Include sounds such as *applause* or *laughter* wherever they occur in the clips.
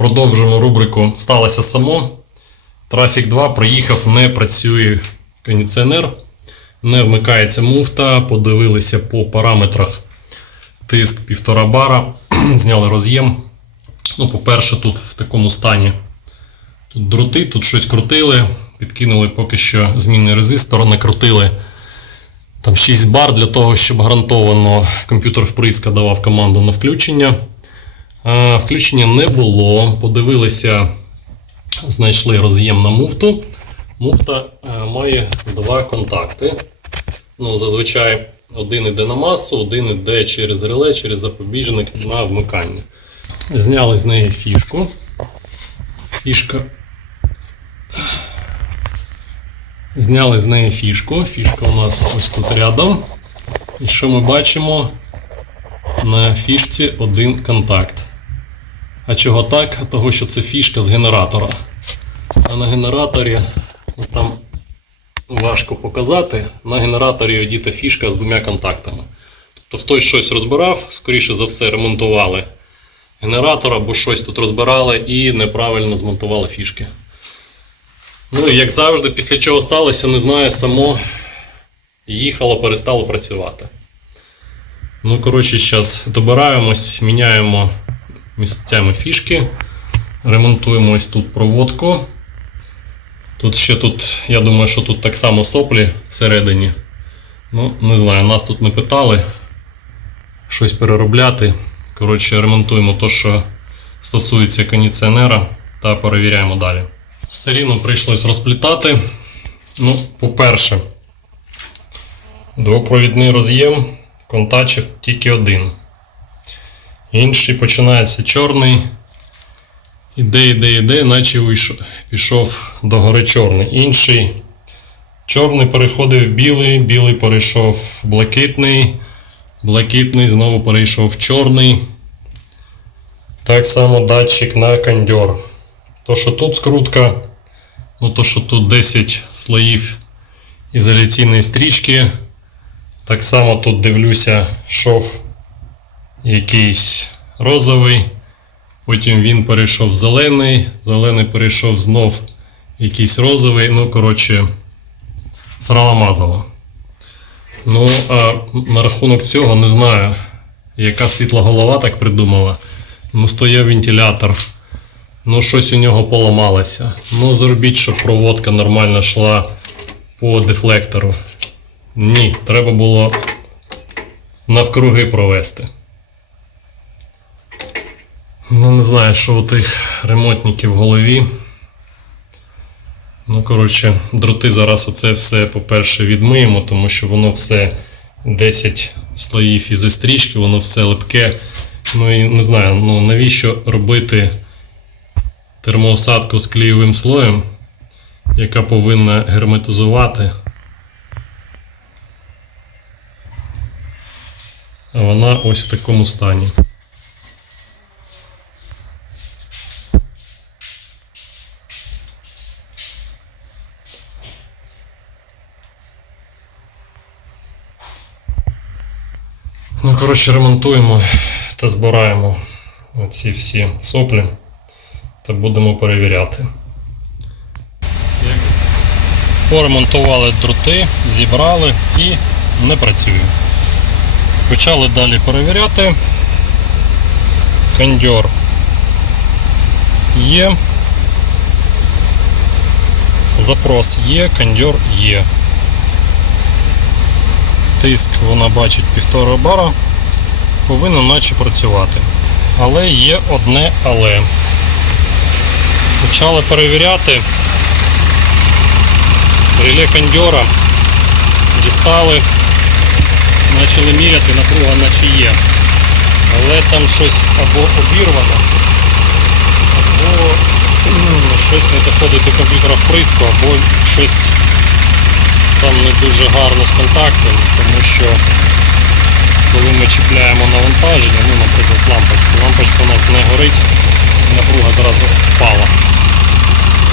Продовжуємо рубрику Сталося само. Трафік 2 приїхав, не працює кондиціонер, не вмикається муфта. Подивилися по параметрах тиск 1,5 бара, *clears throat* зняли роз'єм. Ну, по-перше, тут в такому стані тут дроти, тут щось крутили, підкинули поки що змінний резистор, накрутили там 6 бар для того, щоб гарантовано комп'ютер вприска давав команду на включення. А, Включення не було. Подивилися, знайшли роз'єм на муфту. Муфта е, має два контакти. Ну, зазвичай один йде на масу, один йде через реле, через запобіжник на вмикання. Зняли з неї фішку. Фішка. Зняли з неї фішку. Фішка у нас ось тут рядом. І що ми бачимо? На фішці один контакт. А чого так? Того, що це фішка з генератора. А на генераторі ну, там важко показати. На генераторі одіта фішка з двома контактами. Тобто хтось щось розбирав, скоріше за все, ремонтували генератор або щось тут розбирали і неправильно змонтували фішки. Ну і як завжди, після чого сталося, не знаю, само їхало, перестало працювати. Ну, коротше, зараз добираємось, міняємо місцями фішки, ремонтуємо ось тут проводку. Тут ще тут, я думаю, що тут так само соплі всередині. Ну, не знаю, нас тут не питали щось переробляти. Коротше, ремонтуємо те, що стосується кондиціонера та перевіряємо далі. Все рівно прийшлось розплітати. Ну, по-перше, двопровідний роз'єм контачив тільки один. Інший починається чорний. Іде, іде, іде, наче пішов до гори чорний. Інший чорний переходив в білий, білий перейшов в блакитний, блакитний знову перейшов в чорний. Так само датчик на кондьор. То, що тут скрутка, ну то, що тут 10 слоїв ізоляційної стрічки. Так само тут дивлюся, шов якийсь розовий. Потім він перейшов зелений, зелений перейшов знов якийсь розовий. Ну, коротше, срала мазала. Ну, а на рахунок цього не знаю, яка світла голова так придумала. Ну, стояв вентилятор. Ну, щось у нього поламалося. Ну, зробіть, щоб проводка нормально йшла по дефлектору. Ні, треба було навкруги провести. Ну, не знаю, що у тих ремонтників в голові. Ну, коротше, дроти зараз оце все, по-перше, відмиємо, тому що воно все 10 слоїв із стрічки, воно все липке. Ну і не знаю, ну навіщо робити термоусадку з клеєвим слоєм, яка повинна герметизувати. А вона ось в такому стані. Коротше, ремонтуємо та збираємо оці всі соплі та будемо перевіряти. Поремонтували дроти, зібрали і не працює. Почали далі перевіряти. Кондьор є. Запрос є, кондьор є. Тиск вона бачить півтора бара. Повинно наче працювати. Але є одне але. Почали перевіряти. Реле кондьора дістали, почали міряти, напруга наче є. Але там щось або обірвано, або щось не доходить до комп'ютера вприску, або щось там не дуже гарно з контактом, тому що коли ми чіпляємо навантаження, ну, наприклад, лампочку, лампочка у нас не горить, напруга зразу впала.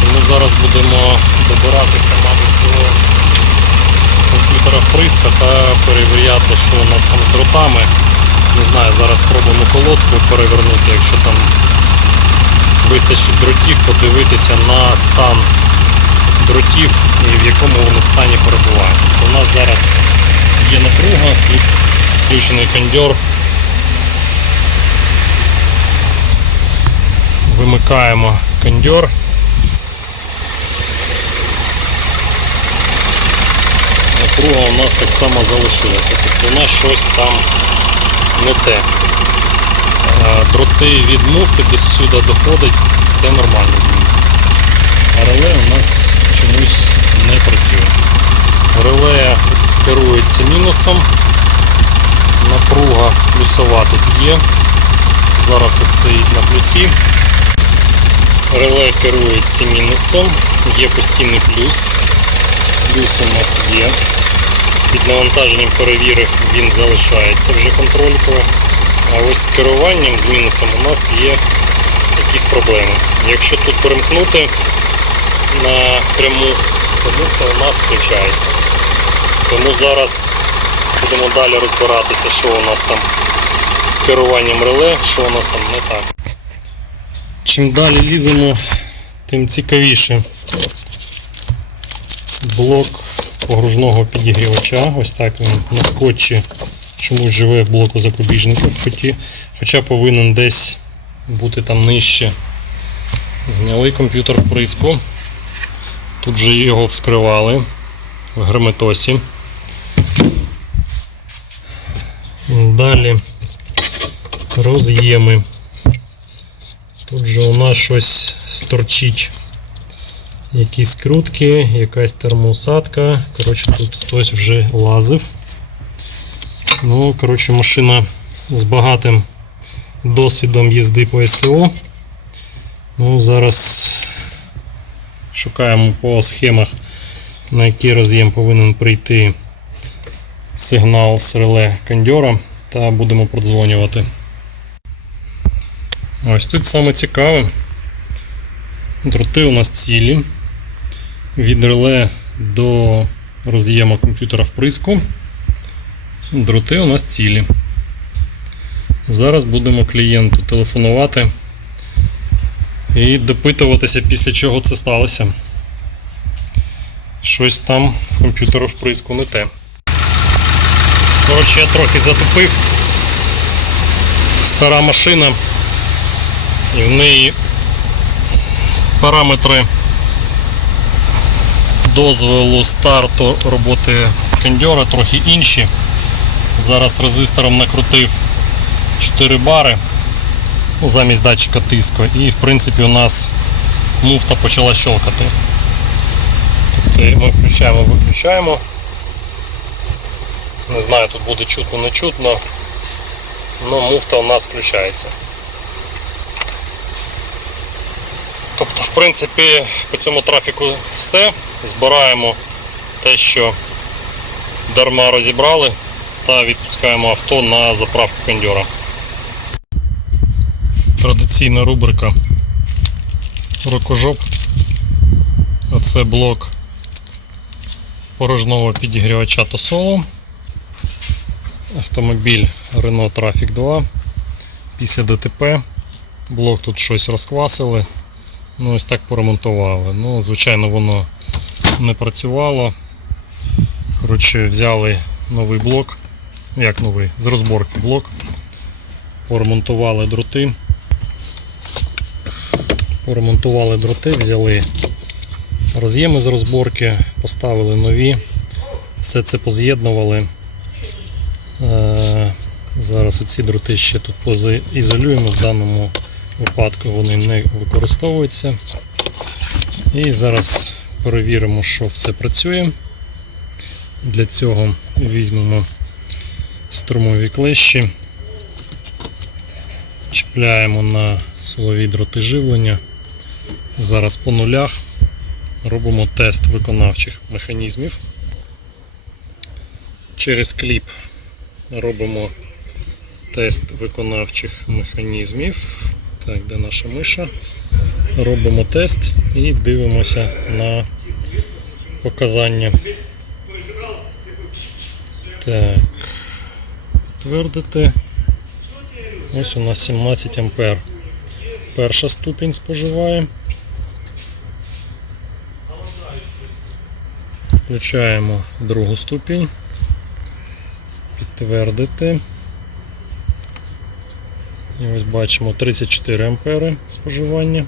Тому зараз будемо добиратися, мабуть, до комп'ютера вприска та перевіряти, що у нас там з дротами. Не знаю, зараз спробуємо колодку перевернути, якщо там вистачить дротів подивитися на стан дротів і в якому вони стані перебувають. У нас зараз є напруга, тут включений кондьор. Вимикаємо кондьор. Напруга у нас так само залишилася. Тобто у нас щось там не те. Е, Дроти від муфти до сюди доходить, все нормально з ним. Реле у нас чомусь не працює. Реле керується мінусом. Напруга плюсова тут є. Зараз от стоїть на плюсі. Реле керується мінусом, є постійний плюс. Плюс у нас є. Під навантаженням перевірив, він залишається вже контролькою. А ось з керуванням з мінусом у нас є якісь проблеми. Якщо тут перемкнути на пряму, то у нас включається. Тому зараз будемо далі розбиратися, що у нас там з керуванням реле, що у нас там не так. Чим далі ліземо, тим цікавіше. Блок погружного підігрівача. Ось так він на скотчі чомусь живе в блоку запобіжників, хоча повинен десь бути там нижче. Зняли комп'ютер в приску. Тут же його вскривали в герметосі. Далі роз'єми. Тут же у нас щось сторчить. Якісь скрутки, якась термоусадка. Коротше, тут хтось вже лазив. Ну, коротше, машина з багатим досвідом їзди по СТО. Ну, зараз шукаємо по схемах, на який роз'єм повинен прийти сигнал з реле кондьора та будемо продзвонювати. Ось тут саме цікаве. Дроти у нас цілі. Від реле до роз'єму комп'ютера вприску. Дроти у нас цілі. Зараз будемо клієнту телефонувати і допитуватися, після чого це сталося. Щось там в комп'ютеру вприску не те. Коротше, я трохи затупив. Стара машина. І в неї параметри дозволу старту роботи кондьора трохи інші. Зараз резистором накрутив 4 бари ну, замість датчика тиску і в принципі у нас муфта почала щелкати. Тобто ми включаємо, виключаємо. Не знаю, тут буде чутно, не чутно, але муфта у нас включається. Тобто, в принципі, по цьому трафіку все. Збираємо те, що дарма розібрали, та відпускаємо авто на заправку кондьора. Традиційна рубрика Рокожоп. Оце блок порожнього підігрівача Тосоло. Автомобіль Renault Traffic 2 після ДТП. Блок тут щось розквасили. Ну, ось так поремонтували. Ну, звичайно, воно не працювало. Коротше, взяли новий блок. Як новий? З розборки блок. Поремонтували дроти. Поремонтували дроти, взяли роз'єми з розборки, поставили нові. Все це поз'єднували. Е, Зараз оці дроти ще тут позаізолюємо. В даному випадку вони не використовуються. І зараз перевіримо, що все працює. Для цього візьмемо струмові клещі, чіпляємо на силові дроти живлення. Зараз по нулях робимо тест виконавчих механізмів. Через кліп робимо тест виконавчих механізмів. Так, де наша миша? Робимо тест і дивимося на показання. Так, підтвердити. Ось у нас 17 ампер. перша ступінь споживає. Включаємо другу ступінь. Підтвердити. І ось бачимо 34 ампери споживання.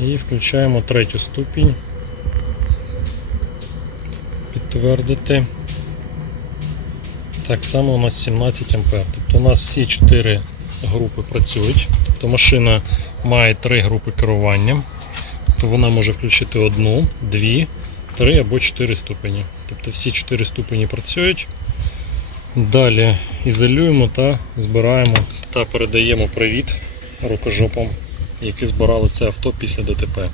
І включаємо третю ступінь. Підтвердити. Так само у нас 17 ампер. Тобто у нас всі 4 групи працюють. Тобто машина має 3 групи керування. То вона може включити одну, дві, три або чотири ступені. Тобто всі 4 ступені працюють. Далі ізолюємо та збираємо та передаємо привіт рукожопам, які збирали це авто після ДТП.